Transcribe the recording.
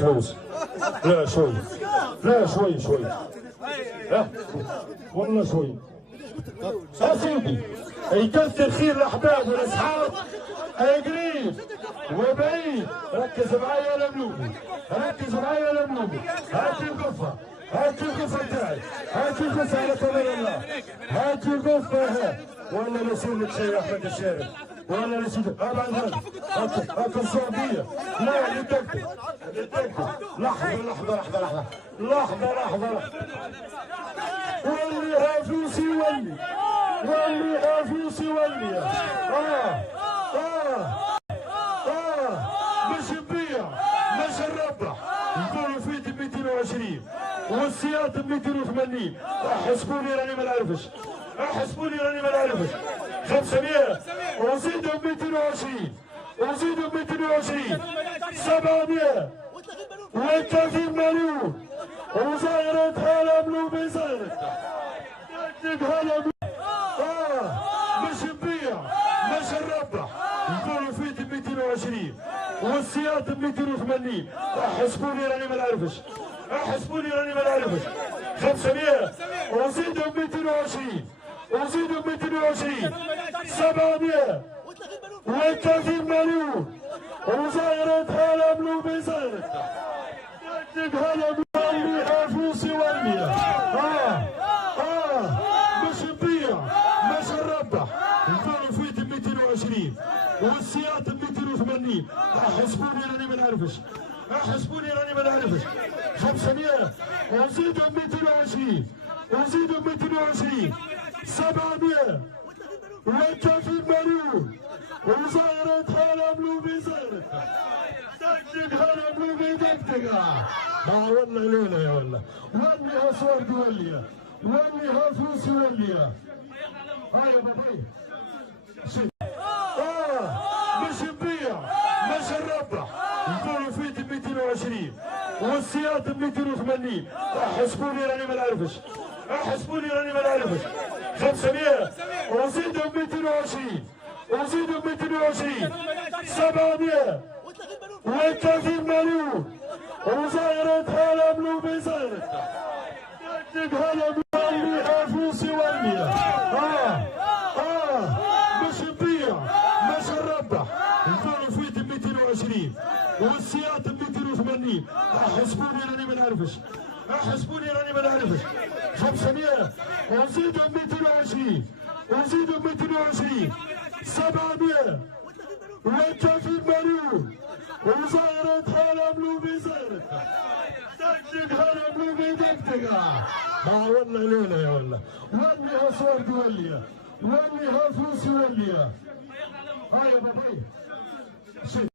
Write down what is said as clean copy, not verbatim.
فلوس. لا شوي، لا شوي شوي، لا والله شوي يا سيدي. يكثر خير الاحباب والاصحاب قريب وبعيد. ركز معايا يا لملومي، ركز معايا يا لملومي. هات القفه، هات القفه بتاعي، هات القفه على كبر الله، هات القفه. ولا نسيب لك شيء يا احمد الشارع، ولا نسيب ابعد هذا. هات الصعوبيه، لا اللي تكتب، اللي تكتب. لحظه لحظه لحظه لحظه لحظه لحظه. واللي هافوس يولي، واللي هافوس يولي. مش نبيع مش نربح. نقولوا فيت ب 220 والسيارة ب 280. احسبوني راني ما نعرفش، احسبوني راني ما نعرفش. 500 وزيدوا ب 220 وزيدوا ب 220 700 و30 مليون. وزايرة هلا بلوبي زايرة هلا مش نبيع مش نربح. نقولوا فيت ب 220 والسيارة ب 280. احسبوني راني ما نعرفش، احسبوني راني ما نعرفش. 500 وزيدوا ب 220 وزيدوا ب 220 700 و30 مليون. وزايرة هلا بلوبي زايرة هلا بلوبي هافوسي ولي. مش نبيع مش نربح. نقولوا فيت ب 220 والسيارة ب 280. احسبوني راني ما نعرفش، احسبوني راني ما نعرفش. 500 وزيدوا ب 220 وزيدوا ب 220 700 و30 مليون. وزايرة هلا بلوبي زايرة دقدق هلا بلوبي دقدق. والله ليلة يا والله. ولي اسود ولي، ولي هافوس ولي. هاي يا بابي مش نبيع مش نربح. نقولوا فيت ب 220 والسيارة ب 280. احسبوني راني ما نعرفش، احسبوني راني ما نعرفش. 500 وزيدوا ب 220 وزيدوا ب 220 700 و30 مليون. وزايرة هلا بلوبي زايرة دقدق هلا بلوبي هافوسي ولي. مش نبيع مش نربح. نقولوا فيت ب 220 والسيارة ب 280. احسبوني راني ما نعرفش، احسبوني راني ما نعرفش. 500 وزيدوا ب 220 وزيدوا ب 220 700 و30 مليون. وزايرة هلا بلوبي زايرة دقدق هلا بلوبي دقدق. والله ليلة يا والله. ولي اسود ولي، ولي هافوس ولي. هاي يا بابي